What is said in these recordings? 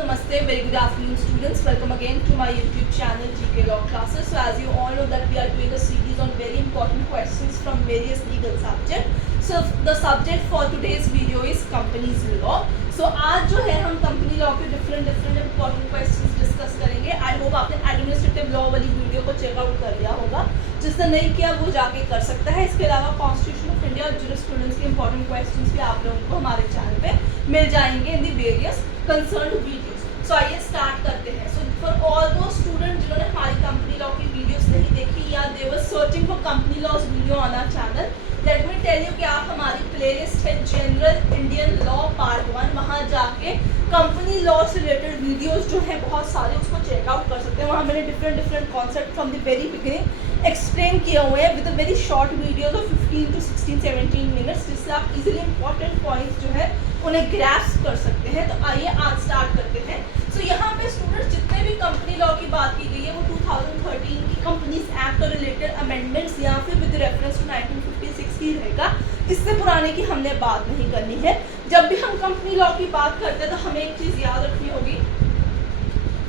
Namaste, very good afternoon students. Welcome again to my YouTube channel GK Law Classes. So as you all know that we are doing a series on very important questions from various legal subjects. So the subject for today's video is companies law. So आज जो है हम company law के different important questions discuss करेंगे. I hope आपने administrative law वाली video को check out कर लिया होगा. जिसने नहीं किया वो जाके कर सकता है. इसके अलावा Constitution of India और jurisprudence के important questions भी आप लोगों को हमारे चैनल पे मिल जाएंगे in the various concerned videos. So आइए स्टार्ट करते हैं. So for all those students जिन्होंने हमारी कंपनी लॉ की वीडियोस नहीं देखी या they were searching for company laws video on our channel, let me tell you कि आप हमारी प्लेलिस्ट है जनरल इंडियन लॉ पार्ट 1, वहाँ जाके कंपनी लॉ से रिलेटेड वीडियोस जो है बहुत सारे उसको चेकआउट कर सकते हैं. वहाँ मैंने different concept from the very beginning explain किए हुए हैं with a very short videos of 15 to 16-17 minutes, जिससे आप इजीली इंपॉर्टेंट पॉइंट्स जो है उन्हें ग्रैस्प कर सकते हैं. तो आइए आज स्टार्ट करते हैं. सो यहाँ पे स्टूडेंट्स जितने भी कंपनी लॉ की बात की गई है वो 2013 की कंपनीज एक्ट और रिलेटेड अमेंडमेंट्स या फिर विद रेफरेंस टू 1956 की रहेगा. इससे पुराने की हमने बात नहीं करनी है. जब भी हम कंपनी लॉ की बात करते हैं तो हमें एक चीज़ याद रखनी होगी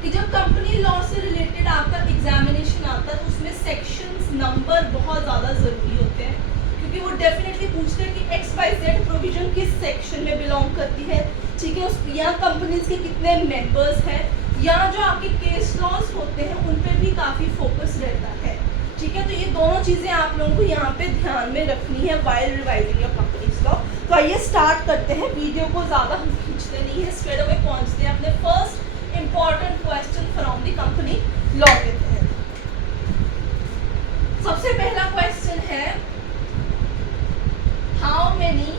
कि जब कंपनी लॉ से रिलेटेड आपका एग्जामिनेशन आता है तो उसमें सेक्शंस नंबर बहुत ज़्यादा ज़रूरी होते हैं, क्योंकि वो डेफिनेटली पूछते हैं कि XYZ प्रोविजन किस सेक्शन में बिलोंग करती है. ठीक है, उस या कंपनीज के कितने मेंबर्स हैं, या जो आपके केस लॉज होते हैं उन पर भी काफ़ी फोकस रहता है. ठीक है, तो ये दोनों चीज़ें आप लोगों को यहाँ पे ध्यान में रखनी है while revising your companies law. तो आइए स्टार्ट करते हैं. वीडियो को ज़्यादा हम खींचते नहीं है, स्ट्रेट अवे पहुँचते हैं अपने first important question from the company law के तहत. सबसे पहला क्वेश्चन है, how many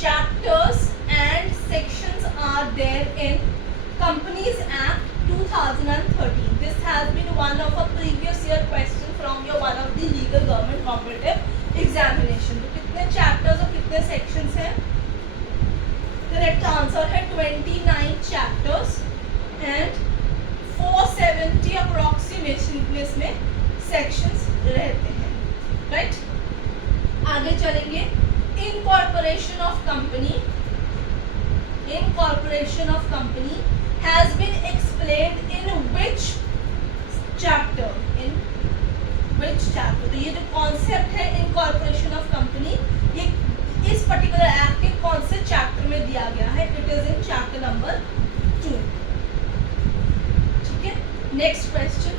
chapters and sections are there in Companies Act 2013? This has been one of a previous year question from your one of the legal government competitive examination. तो कितने chapters और कितने sections हैं? Correct answer है 29 chapters and 470 approximation इसमें sections रहते हैं. Right? आगे चलेंगे. Incorporation of company has been explained in which chapter? In which chapter? तो ये जो कॉन्सेप्ट है incorporation of company, ये इस पर्टिकुलर एक्ट के कौन से चैप्टर में दिया गया है? It is in chapter number 2. ठीक है. Next question.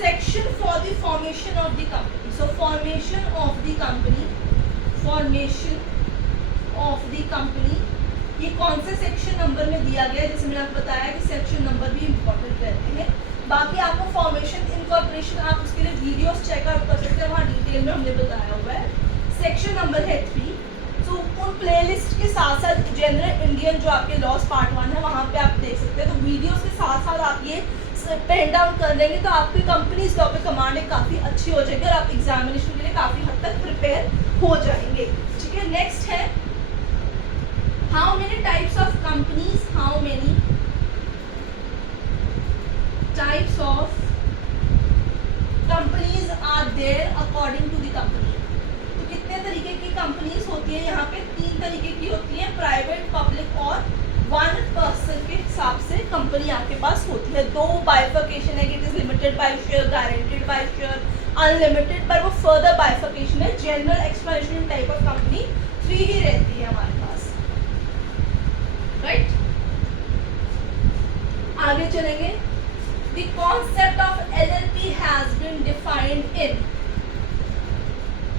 Section for the formation of the company. So formation of the company, ये कौन से सेक्शन नंबर में दिया गया है? जैसे मैंने आपको बताया कि सेक्शन नंबर भी इम्पोर्टेंट रहते हैं. बाकी आपको फॉर्मेशन इनकॉर्पोरेशन आप उसके लिए वीडियोस चेकआउट कर सकते हैं, वहाँ डिटेल में हमने बताया हुआ है. सेक्शन नंबर है 3. तो उन प्लेलिस्ट के साथ साथ जनरल इंडियन जो आपके लॉस पार्ट 1 है वहाँ पे आप देख सकते हैं. तो वीडियोस के साथ साथ आप ये पेन डाउन कर लेंगे तो आपकी कंपनीज लॉ पे कमांड काफ़ी अच्छी हो जाएगी और आप एग्जामिनेशन के लिए काफ़ी हद तक प्रिपेयर हो जाएंगे. ठीक है. नेक्स्ट है, how many types of companies, how many types of companies are there according to the company. तो कितने तरीके की कंपनीज होती है? यहाँ पे 3 तरीके की होती है, प्राइवेट, पब्लिक और 1 पर्सन के हिसाब से कंपनी आपके पास होती है. 2 बाइफर्केशन है कि it is limited by share, guaranteed by share, unlimited, पर वो फर्दर बाइफर्केशन है. General explanation type of company 3 ही रहती है हमारे पास. राइट. आगे चलेंगे. The concept of LLP has been defined in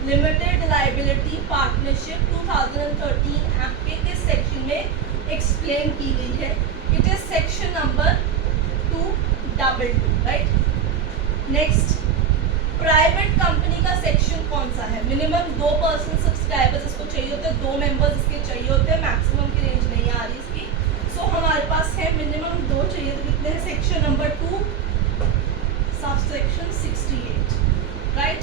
limited liability partnership 2013 act के किस सेक्शन में एक्सप्लेन की गई है? It is section number 222. Right. Next, private company का सेक्शन कौन सा है? मिनिमम 2 पर्सन सब्सक्राइबर्स इसको चाहिए होते हैं, 2 मेंबर्स इसके चाहिए होते हैं, मैक्सिमम की रेंज नहीं आ रही इसकी. सो हमारे पास है मिनिमम 2 चाहिए. तो कितने हैं? Section number 2 subsection 68. Right.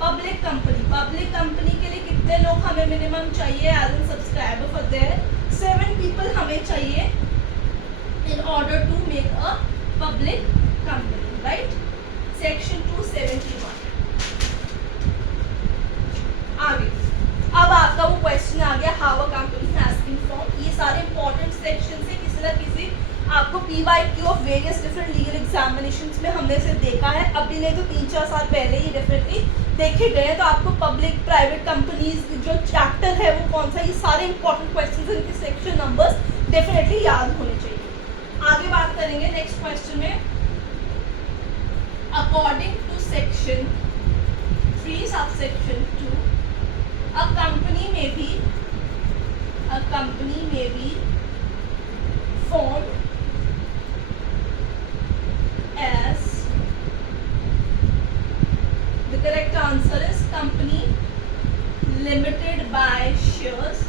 Public company के लिए कितने लोग हमें मिनिमम चाहिए as an subscriber for their? 7 people हमें चाहिए in order to make a public company. Right. Section 271. आगे अब आपका वो क्वेश्चन आ गया, how a company has been form. ये सारे important sections PYQ of various different legal examinations में हमने इसे देखा है, अभी नहीं तो 3-4 साल पहले ही डेफिनेटली देखे गए हैं। तो आपको पब्लिक प्राइवेट कंपनीज जो चैप्टर है वो कौन सा, ये सारे इंपॉर्टेंट क्वेश्चन इनके सेक्शन नंबर्स डेफिनेटली याद होने चाहिए। आगे बात करेंगे नेक्स्ट क्वेश्चन में, according to section 3 subsection 2 a company may be formed as, the correct answer is company limited by shares.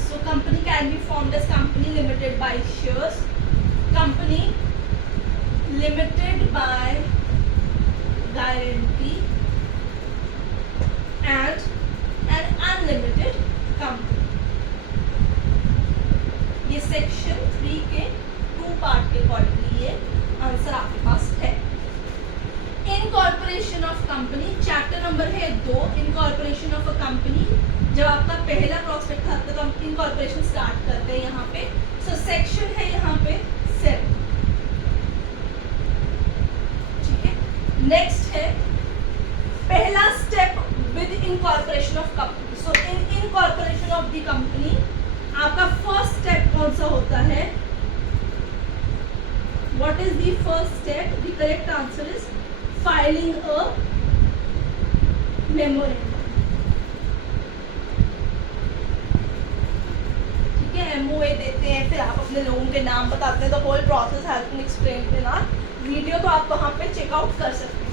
So company can be formed as company limited by shares, company limited by guarantee, and an unlimited company. ये section 3 के 2 part के accordingly ये answer आपके पास है। Incorporation of company, chapter number है 2, incorporation of a company. जब आपका पहला प्रोस्पेक्ट था तब हम इनकॉर्पोरेशन स्टार्ट करते हैं यहाँ पे। सो सेक्शन है यहाँ पे 7, ठीक है। नेक्स्ट है पहला step with incorporation of company. So in incorporation of the company आपका फर्स्ट स्टेप कौन सा होता है? What is the first step? The correct answer is filing a memorandum, ठीक है। MOA देते हैं, फिर आप अपने लोगों के नाम बताते हैं। The whole process has been explained in our video, तो आप वहां पे चेकआउट कर सकते हैं।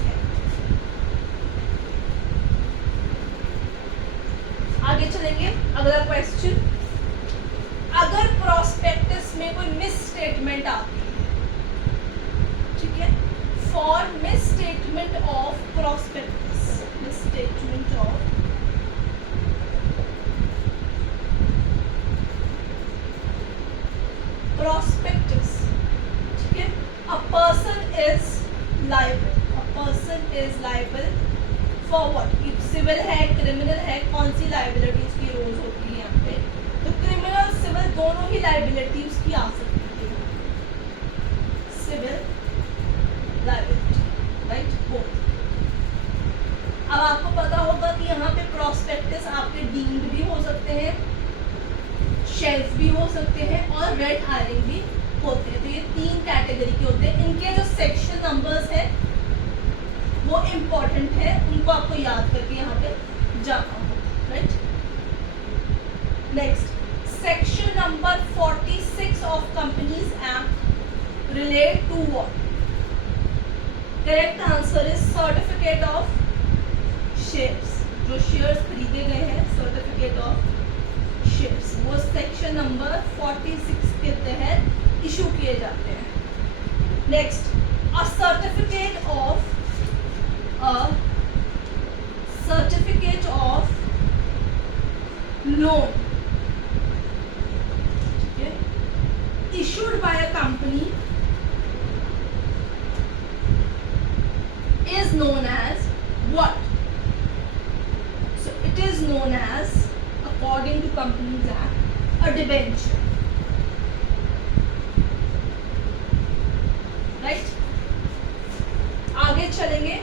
आगे चलेंगे, अगला क्वेश्चन, अगर प्रोस्पेक्टस में कोई मिस स्टेटमेंट आती है, ठीक है, for misstatement of prospectus, misstatement of prospectus, ठीक है, a person is liable for what? Civil है, क्रिमिनल है, कौन सी लाइबिलिटी उसकी रोज होती है यहाँ पे? तो क्रिमिनल सिविल दोनों ही लाइबिलिटी उसकी आ सकती है, सिविल लाइबिलिटी, राइट, बोथ। अब आपको पता होगा कि यहाँ पे प्रोस्पेक्टस आपके डीम्ड भी हो सकते हैं, शेल्फ भी हो सकते हैं और रेड हायरिंग भी होते हैं। तो ये 3 कैटेगरी के होते हैं। इनके जो सेक्शन नंबर्स हैं वो इम्पॉर्टेंट है, उनको आपको याद करके यहाँ पे जाना होगा, right. Next, section number 46 of companies act relate to what? Correct answer is certificate of shares. जो शेयर्स खरीदे गए हैं, सर्टिफिकेट ऑफ शेयर्स, वो सेक्शन नंबर 46 के तहत इशू किए जाते हैं। Next, a certificate of loan, okay, issued by a company is known as what? So it is known as, according to Companies Act, a debenture, right? आगे चलेंगे,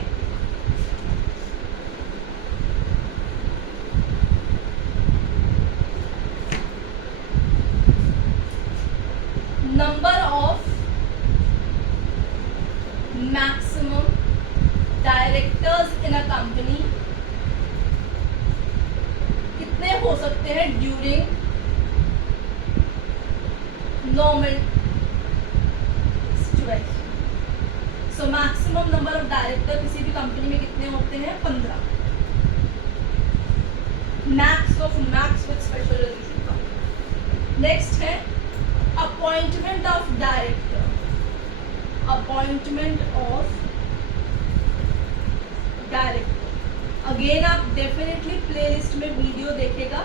number of maximum directors in a company कितने हो सकते हैं during normal situation? So maximum number of director किसी भी company में कितने होते हैं? 15, max of max with special resolution. Next है appointment of director, appointment of director. Again आप डेफिनेटली प्लेलिस्ट में वीडियो देखेगा,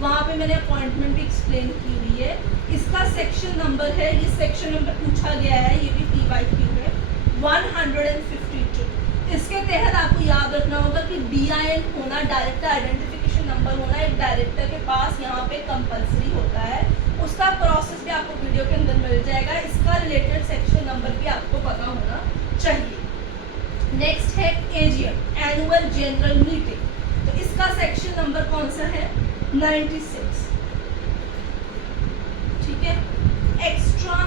वहाँ पे मैंने अपॉइंटमेंट भी एक्सप्लेन की हुई है। इसका सेक्शन नंबर है, ये सेक्शन नंबर पूछा गया है, ये भी PYQ है, 152। इसके तहत आपको याद रखना होगा कि DIN होना, डायरेक्टर आइडेंटिफिकेशन नंबर होना, एक डायरेक्टर के पास यहाँ पे कंपलसरी होता है। उसका प्रोसेस भी आपको वीडियो के अंदर मिल जाएगा। इसका रिलेटेड सेक्शन 96, ठीक है। एक्स्ट्रा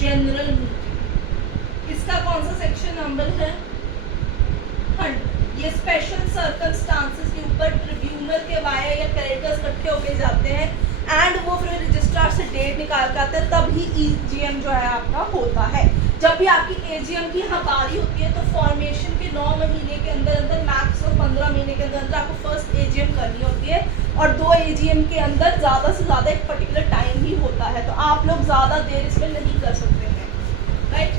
जनरल मीटिंग, इसका कौन सा सेक्शन नंबर है? 100। ये स्पेशल सर्कमस्टांसेस के ऊपर ट्रिब्यूनल के वाया या क्रेडिटर्स इकट्ठे होके जाते हैं एंड वो फिर रजिस्ट्रार से डेट निकाल के आते हैं, तब ही ईजीएम जो है आपका होता है। जब भी आपकी एजीएम की यहाँ बारी होती है तो फॉर्मेशन के 9 महीने के अंदर अंदर मैक्स और 15 महीने के अंदर अंदर आपको फर्स्ट एजीएम करनी होती है, और 2 एजीएम के अंदर ज़्यादा से ज़्यादा एक पर्टिकुलर टाइम ही होता है, तो आप लोग ज़्यादा देर इसमें नहीं कर सकते हैं, राइट।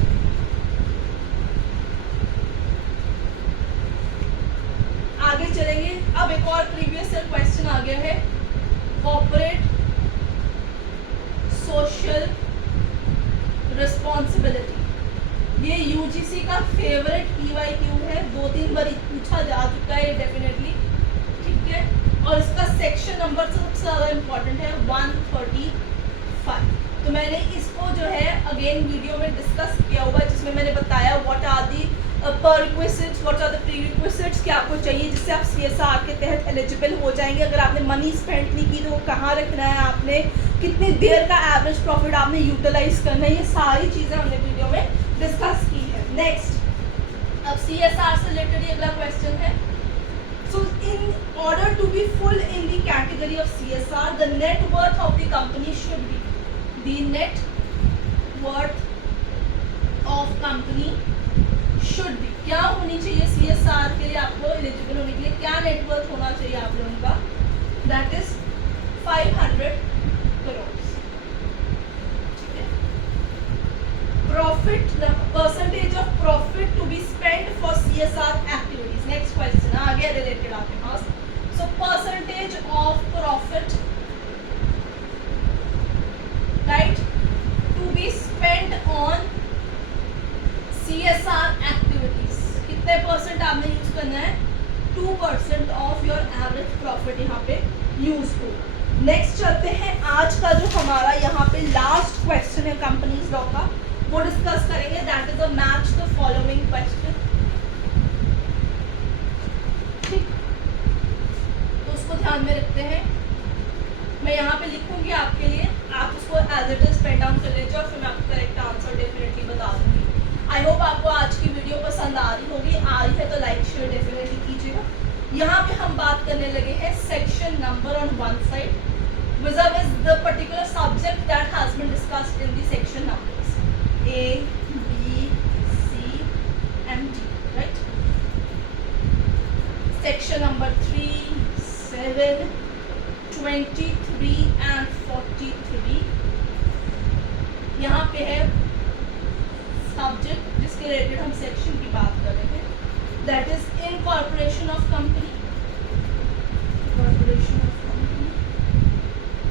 आगे चलेंगे, अब एक और प्रीवियस ईयर क्वेश्चन आ गया है, कॉर्पोरेट सोशल रिस्पॉन्सिबिलिटी। ये यूजीसी का फेवरेट पीवाईक्यू है, 2-3 बार पूछा जा चुका है डेफिनेटली, ठीक है। और इसका सेक्शन नंबर सबसे ज़्यादा इम्पोर्टेंट है 135। तो मैंने इसको जो है अगेन वीडियो में डिस्कस किया हुआ है, जिसमें मैंने बताया what are the prerequisites, what are the prerequisites, क्या आपको चाहिए जिससे आप सीएसआर के तहत एलिजिबल हो जाएंगे। अगर आपने मनी स्पेंड नहीं की तो वो कहाँ रखना है, आपने कितनी देर का एवरेज प्रॉफिट आपने यूटिलाइज करना है, ये सारी चीज़ें हमने वीडियो में डिस्कस की है। नेक्स्ट, अब सीएसआर से रिलेटेड अगला क्वेश्चन है। So in order to be full in the category of CSR, the net worth of the company should be, the net worth of company should be, क्या होनी चाहिए CSR के लिए, आपको एलिजिबल होने के लिए क्या नेटवर्थ होना चाहिए आप लोगों का? दैट इज 500 करोड़, ठीक है। Profit, percentage of profit to be spend for CSR activities. Next question आ गया रिलेटेड आपके पास। So percentage of profit, right, to be spend on CSR activities, कितने परसेंट आपने यूज करना है? 2% ऑफ योर एवरेज प्रॉफिट यहाँ पे यूज हो। नेक्स्ट चलते हैं, आज का जो हमारा यहाँ पे लास्ट क्वेश्चन है कंपनीज लॉ का, वो डिस्कस करेंगे। That is a match the following question, ठीक, तो उसको ध्यान में रखते हैं। मैं यहाँ पे लिखूंगी आपके लिए, आप उसको as it is pen down कर लीजिए और फिर मैं आपको करेक्ट आंसर डेफिनेटली बता दूंगी। आई होप आपको आज की वीडियो पसंद आ रही होगी, आ रही है तो लाइक शेयर डेफिनेटली कीजिएगा। यहाँ पे हम बात करने लगे हैं section number on one side vis-a-vis the particular subject that has been discussed in the section numbers A, B, C and D, right? Section number 3, 7, 23 and 43 यहाँ पे है सब्जेक्ट जिसके रिलेटेड हम सेक्शन की बात कर रहे हैं, that is incorporation of company, corporation of company,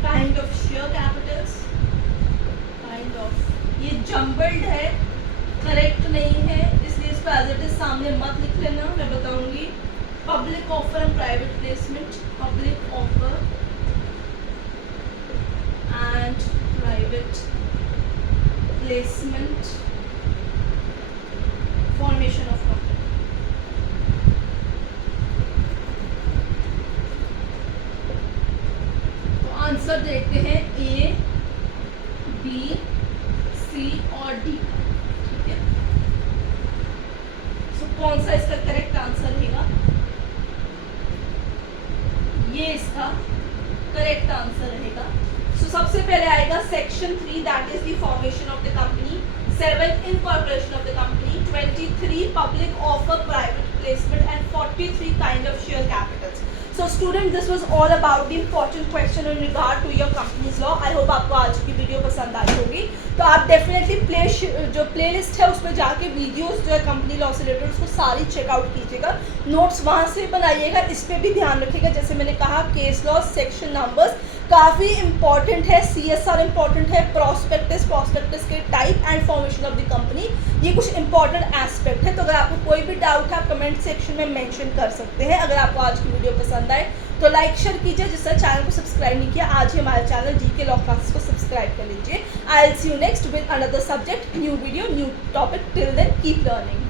kind of share Capitals, kind of, ये जम्बल्ड है, करेक्ट नहीं है, इसलिए इसको एज इट इज सामने मत लिख लेना, मैं बताऊंगी। Public offer and private placement, public offer and private placement, formation of company. तो आंसर देखते हैं ए, बी, सी और डी, ठीक है। सो कौन सा इसका करेक्ट आंसर रहेगा? ये इसका करेक्ट आंसर रहेगा। सो सबसे पहले आएगा section 3, that is the formation of the company, 7 incorporation of the company, 23 public offer private placement and 43 kind of share capitals. So student, this was all about the important question in regard to your company's law. I hope आपको आज की video पसंद आई होगी, तो आप definitely जो playlist है उसमें जाके वीडियोस जो है कंपनी लॉ से रिलेटेड उसको सारी चेकआउट कीजिएगा, नोट्स वहाँ से बनाइएगा। इस पर भी ध्यान रखिएगा, जैसे मैंने कहा केस लॉ, सेक्शन नंबर्स काफ़ी इंपॉर्टेंट है, CSR इंपॉर्टेंट है, प्रॉस्पेक्टस के type and formation of the company, ये कुछ इंपॉर्टेंट एस्पेक्ट है। तो अगर आपको कोई भी डाउट है आप कमेंट सेक्शन में मेंशन कर सकते हैं। अगर आपको आज की वीडियो पसंद आए तो लाइक शेयर कीजिए, जिससे चैनल को सब्सक्राइब नहीं किया आज ही हमारे चैनल जीके लॉ क्लासेस को सब्सक्राइब कर लीजिए। I will see you next with another subject, new video, new topic. Till then keep learning.